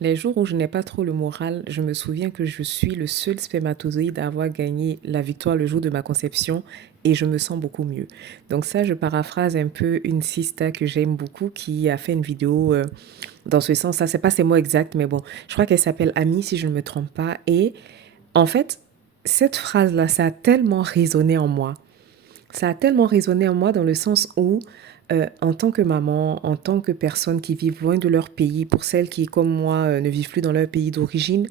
Les jours où je n'ai pas trop le moral, je me souviens que je suis le seul spermatozoïde à avoir gagné la victoire le jour de ma conception et je me sens beaucoup mieux. Donc ça, je paraphrase un peu une sista que j'aime beaucoup qui a fait une vidéo dans ce sens. Ça, c'est pas ses mots exacts, mais bon, je crois qu'elle s'appelle Ami si je ne me trompe pas. Et en fait, cette phrase-là, ça a tellement résonné en moi. Ça a tellement résonné en moi dans le sens où, en tant que maman, en tant que personne qui vit loin de leur pays, pour celles qui, comme moi, ne vivent plus dans leur pays d'origine,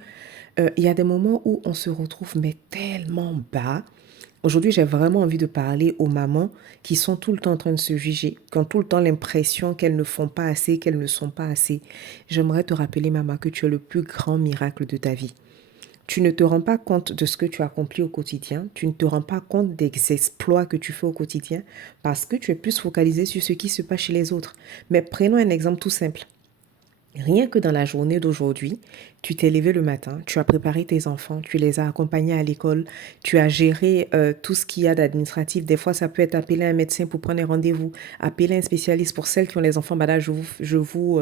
il y a des moments où on se retrouve mais tellement bas. Aujourd'hui, j'ai vraiment envie de parler aux mamans qui sont tout le temps en train de se juger, qui ont tout le temps l'impression qu'elles ne font pas assez, qu'elles ne sont pas assez. J'aimerais te rappeler, maman, que tu es le plus grand miracle de ta vie. Tu ne te rends pas compte de ce que tu accomplis au quotidien, tu ne te rends pas compte des exploits que tu fais au quotidien parce que tu es plus focalisé sur ce qui se passe chez les autres. Mais prenons un exemple tout simple. Rien que dans la journée d'aujourd'hui, tu t'es levé le matin, tu as préparé tes enfants, tu les as accompagnés à l'école, tu as géré tout ce qu'il y a d'administratif. Des fois, ça peut être appeler un médecin pour prendre un rendez-vous, appeler un spécialiste pour celles qui ont les enfants. Bah là, je vous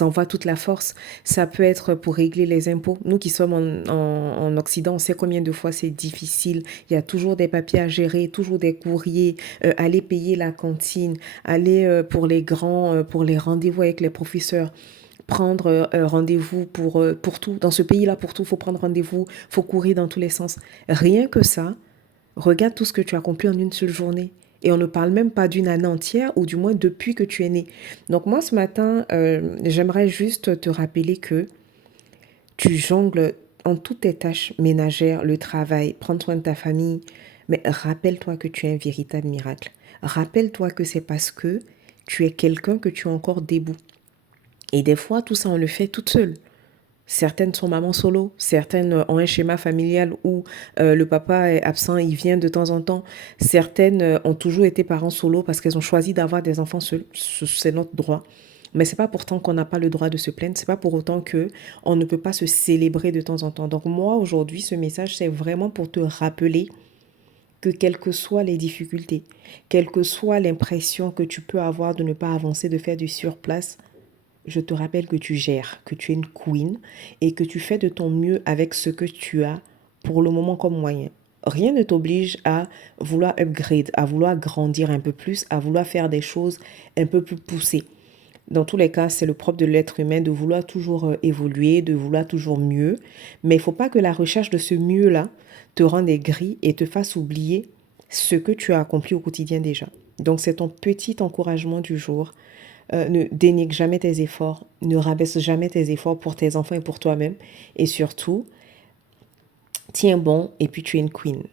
envoie toute la force. Ça peut être pour régler les impôts. Nous qui sommes en Occident, on sait combien de fois c'est difficile. Il y a toujours des papiers à gérer, toujours des courriers, aller payer la cantine, aller pour les grands, pour les rendez-vous avec les professeurs, prendre rendez-vous pour tout. Dans ce pays-là, pour tout, il faut prendre rendez-vous, il faut courir dans tous les sens. Rien que ça, regarde tout ce que tu as accompli en une seule journée. Et on ne parle même pas d'une année entière, ou du moins depuis que tu es né. Donc moi, ce matin, j'aimerais juste te rappeler que tu jongles en toutes tes tâches ménagères, le travail, prendre soin de ta famille. Mais rappelle-toi que tu es un véritable miracle. Rappelle-toi que c'est parce que tu es quelqu'un que tu es encore debout. Et des fois, tout ça, on le fait toute seule. Certaines sont mamans solo, certaines ont un schéma familial où le papa est absent, il vient de temps en temps. Certaines ont toujours été parents solo parce qu'elles ont choisi d'avoir des enfants seuls. C'est notre droit. Mais c'est pas pourtant qu'on n'a pas le droit de se plaindre, c'est pas pour autant que on ne peut pas se célébrer de temps en temps. Donc moi aujourd'hui, ce message c'est vraiment pour te rappeler que quelles que soient les difficultés, quelle que soit l'impression que tu peux avoir de ne pas avancer, de faire du surplace, je te rappelle que tu gères, que tu es une queen et que tu fais de ton mieux avec ce que tu as pour le moment comme moyen. Rien ne t'oblige à vouloir upgrade, à vouloir grandir un peu plus, à vouloir faire des choses un peu plus poussées. Dans tous les cas, c'est le propre de l'être humain de vouloir toujours évoluer, de vouloir toujours mieux. Mais il ne faut pas que la recherche de ce mieux-là te rende aigri et te fasse oublier ce que tu as accompli au quotidien déjà. Donc c'est ton petit encouragement du jour. Ne dénigre jamais tes efforts, ne rabaisse jamais tes efforts pour tes enfants et pour toi-même. Et surtout, tiens bon et puis tu es une queen.